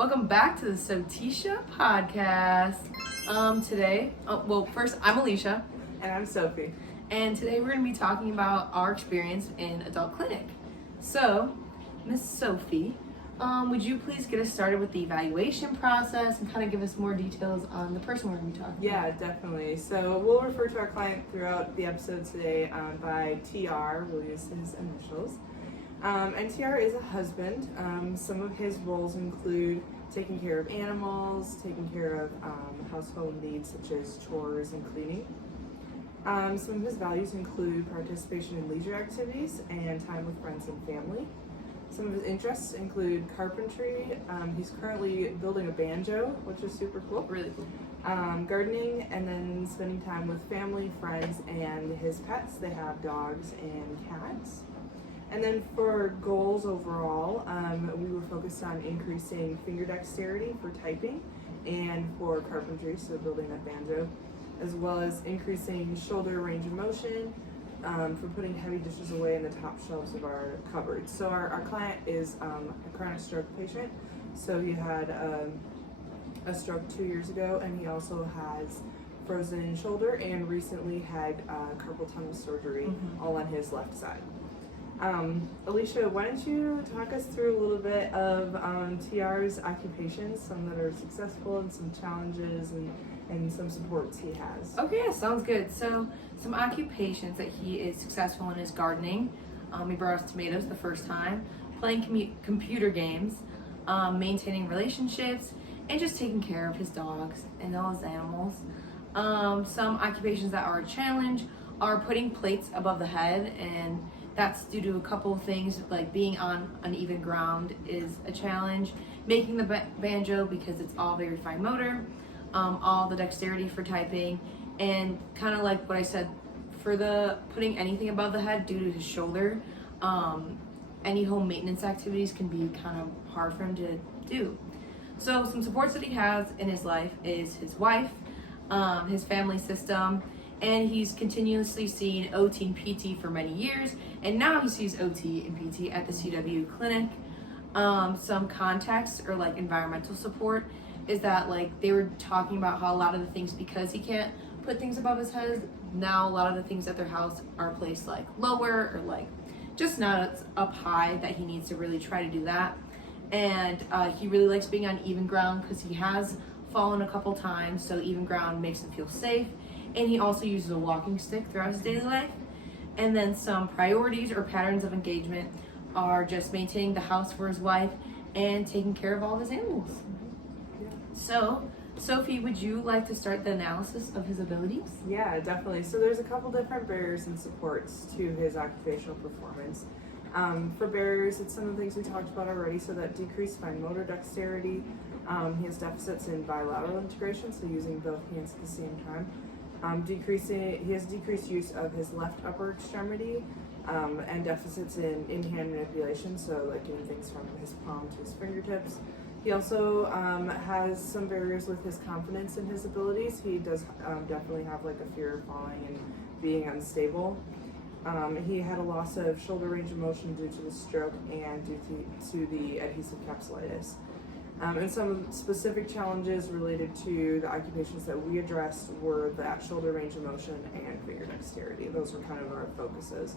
Welcome back to the sOTicia podcast. First, I'm Alicia. And I'm Sophie. And today we're going to be talking about our experience in adult clinic. So, Miss Sophie, would you please get us started with the evaluation process and kind of give us more details on the person we're going to be talking about? Yeah, definitely. So we'll refer to our client throughout the episode today by TR. We'll use his initials. And TR is a husband. Some of his roles include taking care of animals, taking care of household needs such as chores and cleaning. Some of his values include participation in leisure activities and time with friends and family. Some of his interests include carpentry. He's currently building a banjo, which is super cool. Really cool. Gardening, and then spending time with family, friends, and his pets. They have dogs and cats. And then for goals overall, we were focused on increasing finger dexterity for typing and for carpentry, so building that banjo, as well as increasing shoulder range of motion for putting heavy dishes away in the top shelves of our cupboards. So our client is a chronic stroke patient. So he had a stroke 2 years ago, and he also has frozen shoulder and recently had carpal tunnel surgery all on his left side. Alicia, why don't you talk us through a little bit of TR's occupations, some that are successful and some challenges and some supports he has. Okay, yeah, sounds good. So, some occupations that he is successful in is gardening. He brought us tomatoes the first time, playing computer games, maintaining relationships, and just taking care of his dogs and all his animals. Some occupations that are a challenge are putting plates above the head, and that's due to a couple of things, like being on uneven ground is a challenge, making the banjo because it's all very fine motor, all the dexterity for typing, and kind of like what I said, for the putting anything above the head due to his shoulder, any home maintenance activities can be kind of hard for him to do. So some supports that he has in his life is his wife, his family system, and he's continuously seen OT and PT for many years, and now he sees OT and PT at the CW clinic. Some context or like environmental support is that like they were talking about how a lot of the things, because he can't put things above his head, now a lot of the things at their house are placed like lower or like just not up high, that he needs to really try to do that. And he really likes being on even ground because he has fallen a couple times, so even ground makes him feel safe. And he also uses a walking stick throughout his daily life. And then some priorities or patterns of engagement are just maintaining the house for his wife and taking care of all of his animals. So, Sophie, would you like to start the analysis of his abilities? Yeah, definitely. So there's a couple different barriers and supports to his occupational performance. For barriers, it's some of the things we talked about already, so that decreased fine motor dexterity. He has deficits in bilateral integration, so using both hands at the same time. He has decreased use of his left upper extremity and deficits in in-hand manipulation, so like doing things from his palm to his fingertips. He also has some barriers with his confidence in his abilities. He does definitely have like a fear of falling and being unstable. He had a loss of shoulder range of motion due to the stroke and due to the adhesive capsulitis. And some specific challenges related to the occupations that we addressed were that shoulder range of motion and finger dexterity. Those were kind of our focuses.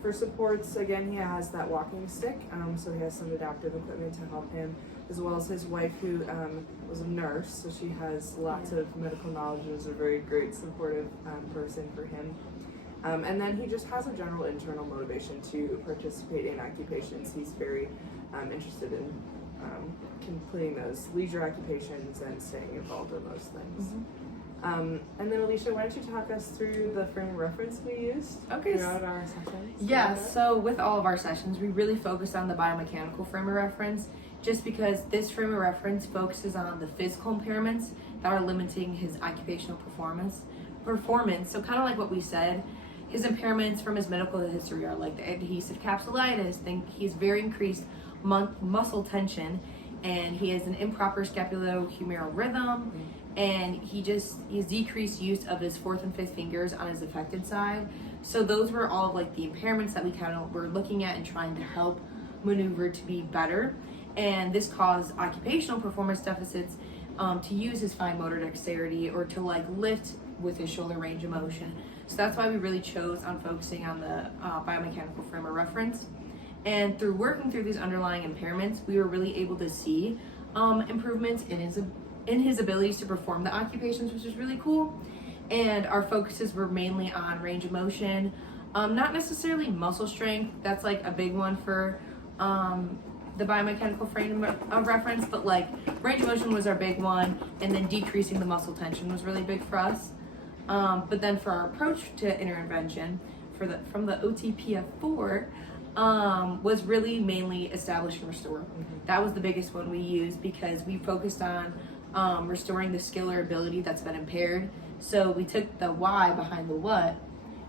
For supports, again, he has that walking stick, so he has some adaptive equipment to help him, as well as his wife, who was a nurse, so she has lots of medical knowledge and is a very great supportive person for him. And then he just has a general internal motivation to participate in occupations. He's very interested in completing those leisure occupations and staying involved in those things. And then Alicia, why don't you talk us through the frame of reference we used throughout our sessions? Yeah, so with all of our sessions, we really focused on the biomechanical frame of reference, just because this frame of reference focuses on the physical impairments that are limiting his occupational performance. So kind of like what we said, his impairments from his medical history are like the adhesive capsulitis, he's very increased muscle tension, and he has an improper scapulohumeral rhythm, and he has decreased use of his fourth and fifth fingers on his affected side. So those were all like the impairments that we kind of were looking at and trying to help maneuver to be better. and this caused occupational performance deficits to use his fine motor dexterity or to like lift with his shoulder range of motion. So that's why we really chose on focusing on the biomechanical frame of reference. And through working through these underlying impairments, we were really able to see improvements in his abilities to perform the occupations, which is really cool. And our focuses were mainly on range of motion, not necessarily muscle strength. That's like a big one for the biomechanical frame of reference, but like range of motion was our big one, and then decreasing the muscle tension was really big for us. But then for our approach to intervention from the OTPF4 was really mainly establish and restore. Mm-hmm. That was the biggest one we used because we focused on restoring the skill or ability that's been impaired. So we took the why behind the what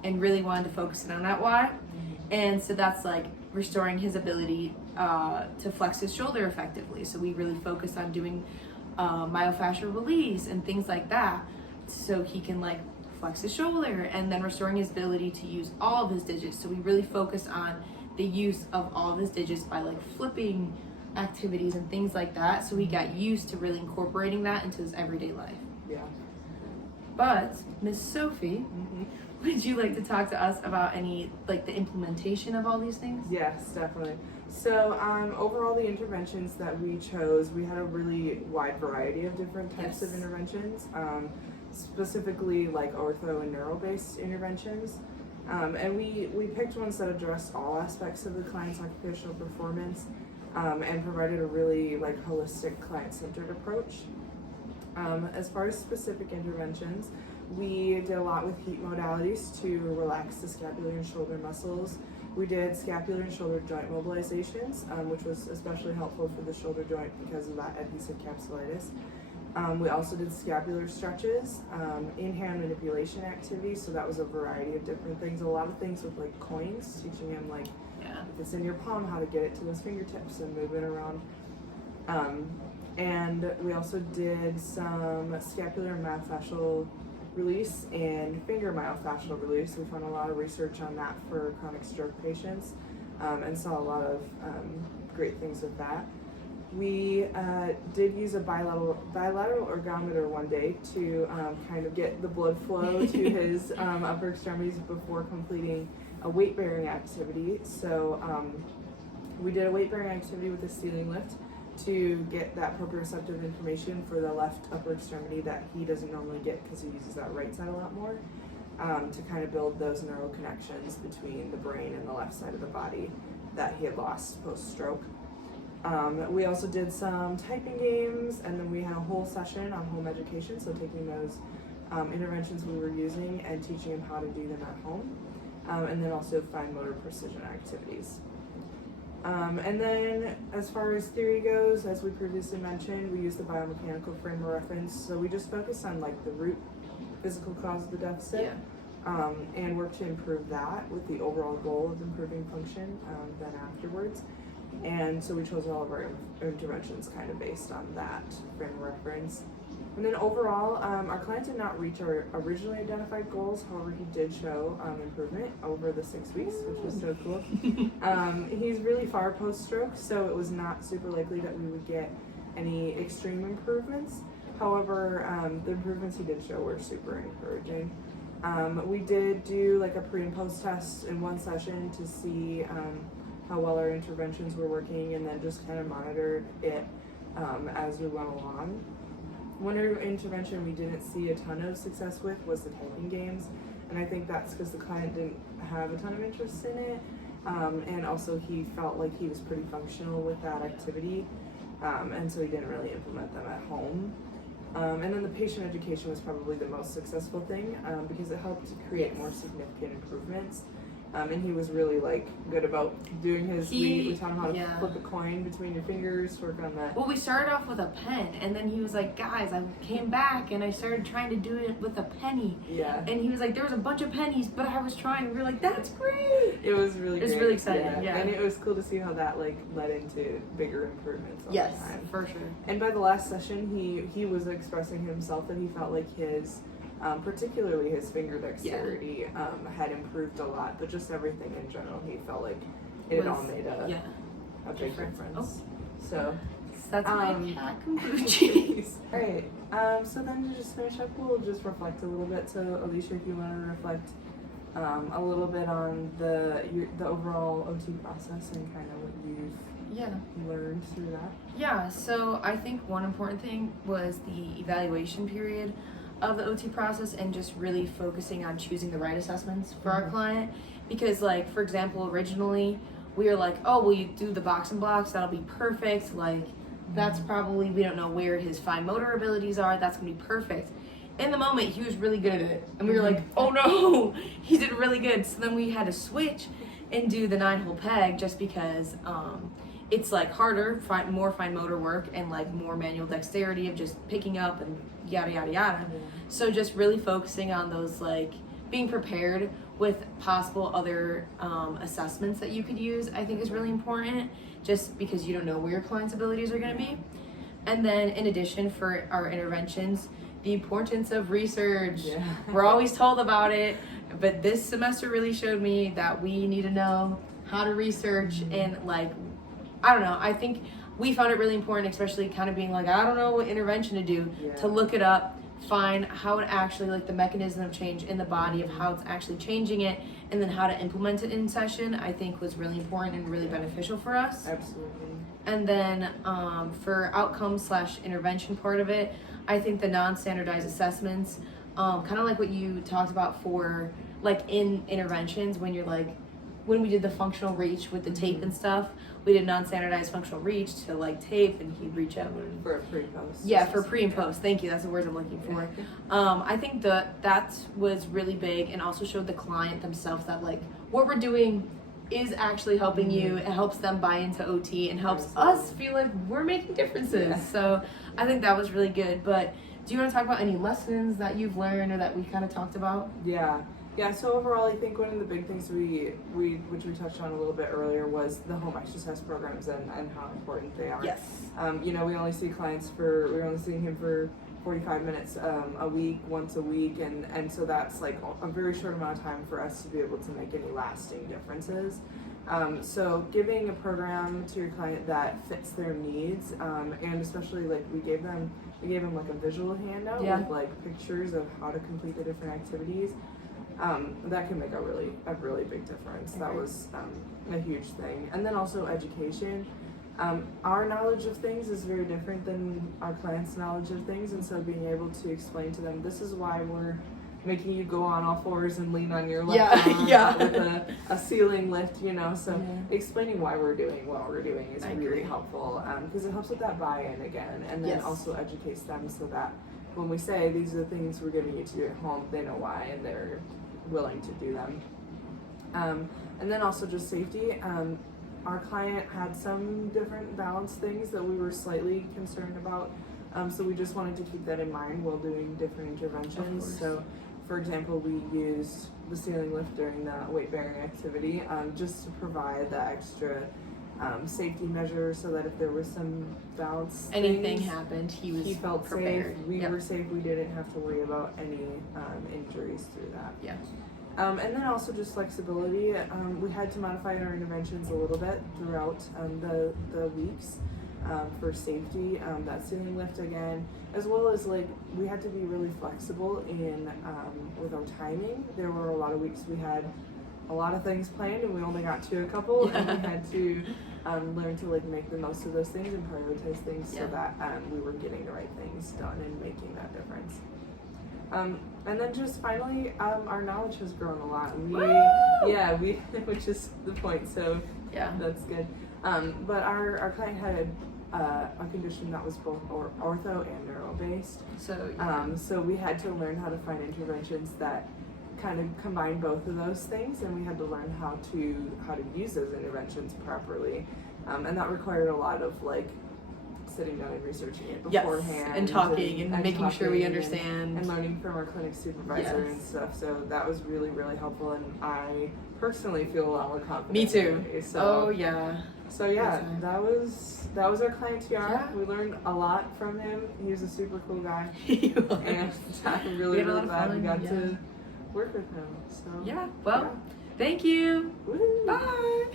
and really wanted to focus in on that why. And so that's like restoring his ability to flex his shoulder effectively. So we really focused on doing myofascial release and things like that, so he can like flex his shoulder, and then restoring his ability to use all of his digits. So we really focused on the use of all of his digits by like flipping activities and things like that. So he got used to really incorporating that into his everyday life. Yeah. But Miss Sophie, would you like to talk to us about any like the implementation of all these things? Yes, definitely. So overall, the interventions that we chose, we had a really wide variety of different types of interventions, specifically like ortho and neuro-based interventions. And we picked ones that addressed all aspects of the client's occupational performance and provided a really like holistic client-centered approach. As far as specific interventions, we did a lot with heat modalities to relax the scapular and shoulder muscles. We did scapular and shoulder joint mobilizations, which was especially helpful for the shoulder joint because of that adhesive capsulitis. We also did scapular stretches, in-hand manipulation activities, so that was a variety of different things. A lot of things with like coins, teaching him like if it's in your palm, how to get it to his fingertips and move it around. And we also did some scapular myofascial release and finger myofascial release. We found a lot of research on that for chronic stroke patients and saw a lot of great things with that. We did use a bilateral ergometer one day to kind of get the blood flow to his upper extremities before completing a weight-bearing activity. So we did a weight-bearing activity with a ceiling lift to get that proprioceptive information for the left upper extremity that he doesn't normally get because he uses that right side a lot more, to kind of build those neural connections between the brain and the left side of the body that he had lost post-stroke. We also did some typing games, and then we had a whole session on home education, so taking those interventions we were using and teaching him how to do them at home, and then also fine motor precision activities. And then as far as theory goes, as we previously mentioned, we use the biomechanical frame of reference. So we just focus on like the root physical cause of the deficit, and work to improve that with the overall goal of improving function then afterwards. And so we chose all of our interventions kind of based on that frame of reference. And then overall, our client did not reach our originally identified goals. However, he did show improvement over the 6 weeks, which was so cool. He's really far post-stroke, so it was not super likely that we would get any extreme improvements. However, the improvements he did show were super encouraging. We did do like a pre and post test in one session to see how well our interventions were working, and then just kind of monitored it as we went along. One intervention we didn't see a ton of success with was the typing games, and I think that's because the client didn't have a ton of interest in it, and also he felt like he was pretty functional with that activity, and so he didn't really implement them at home. And then the patient education was probably the most successful thing because it helped to create more significant improvements. And he was really like good about doing his. We taught him how to flip a coin between your fingers, work on that. Well, we started off with a pen, and then he was like, "Guys, I came back and I started trying to do it with a penny." Yeah. And he was like, "There was a bunch of pennies, but I was trying." We were like, "That's great!" It was really. It was really exciting. Yeah. And it was cool to see how that like led into bigger improvements all the time. Yes, for sure. And by the last session, he was expressing himself that he felt like his. Particularly his finger dexterity had improved a lot, but just everything in general, he felt like it had all made a big difference. So That's my cat kombucha. Alright, so then to just finish up, we'll just reflect a little bit. So Alicia, if you want to reflect a little bit on the overall OT process and kind of what you've learned through that. Yeah, so I think one important thing was the evaluation period of the OT process and just really focusing on choosing the right assessments for our client. Because like, for example, originally we were like, oh, will you do the box and blocks? That'll be perfect. Like, that's probably, we don't know where his fine motor abilities are. That's gonna be perfect. In the moment, he was really good at it. And we were like, oh no, he did really good. So then we had to switch and do the 9-hole peg just because it's like harder, more fine motor work and like more manual dexterity of just picking up and yada, yada, yada. So just really focusing on those, like being prepared with possible other assessments that you could use, I think is really important, just because you don't know where your client's abilities are gonna be. And then in addition, for our interventions, the importance of research. We're always told about it, but this semester really showed me that we need to know how to research and like, I don't know, I think we found it really important, especially kind of being like, I don't know what intervention to do, to look it up, find how it actually, like the mechanism of change in the body of how it's actually changing it, and then how to implement it in session, I think was really important and really beneficial for us. Absolutely. And then for outcome/intervention part of it, I think the non-standardized assessments, kind of like what you talked about for like in interventions when you're like, when we did the functional reach with the tape and stuff, we did non-standardized functional reach to like tape and he'd reach out and for pre and post. Yeah, for pre and post. Thank you. That's the words I'm looking for. I think that was really big and also showed the client themselves that like what we're doing is actually helping you. It helps them buy into OT and helps us feel like we're making differences. So I think that was really good. But do you want to talk about any lessons that you've learned or that we kind of talked about? Yeah, so overall I think one of the big things which we touched on a little bit earlier was the home exercise programs and how important they are. Yes. We only see clients we're only seeing him for 45 minutes a week, once a week, and so that's like a very short amount of time for us to be able to make any lasting differences. So giving a program to your client that fits their needs, and especially like we gave them like a visual handout with like pictures of how to complete the different activities. That can make a really big difference. That was a huge thing. And then also education. Our knowledge of things is very different than our clients' knowledge of things, and so being able to explain to them, this is why we're making you go on all fours and lean on your left arm with a ceiling lift, so explaining why we're doing what we're doing is really helpful, because it helps with that buy-in again, and then also educates them so that when we say these are the things we're giving you to do at home, they know why and they're willing to do them. And then also just safety. Our client had some different balance things that we were slightly concerned about, so we just wanted to keep that in mind while doing different interventions. So for example, we used the ceiling lift during the weight bearing activity, just to provide the extra safety measures so that if there was some balance anything happened, he felt prepared. Safe. We were safe. We didn't have to worry about any injuries through that. And then also just flexibility. We had to modify our interventions a little bit throughout the weeks for safety. That ceiling lift again, as well as like we had to be really flexible in with our timing. There were a lot of weeks we had a lot of things planned and we only got to a couple, and we had to learn to like make the most of those things and prioritize things so that we were getting the right things done and making that difference. And then just finally, our knowledge has grown a lot. Which is the point. So that's good. But our client had a condition that was both ortho and neuro based. So we had to learn how to find interventions that kind of combine both of those things, and we had to learn how to use those interventions properly. And that required a lot of like sitting down and researching it beforehand and talking and making sure we understand and learning from our clinic supervisor and stuff. So that was really, really helpful, and I personally feel a lot more confident. Me too. So that was our client TR. We learned a lot from him. He was a super cool guy. And I'm really glad we got to work with him. So thank you. Woo. Bye.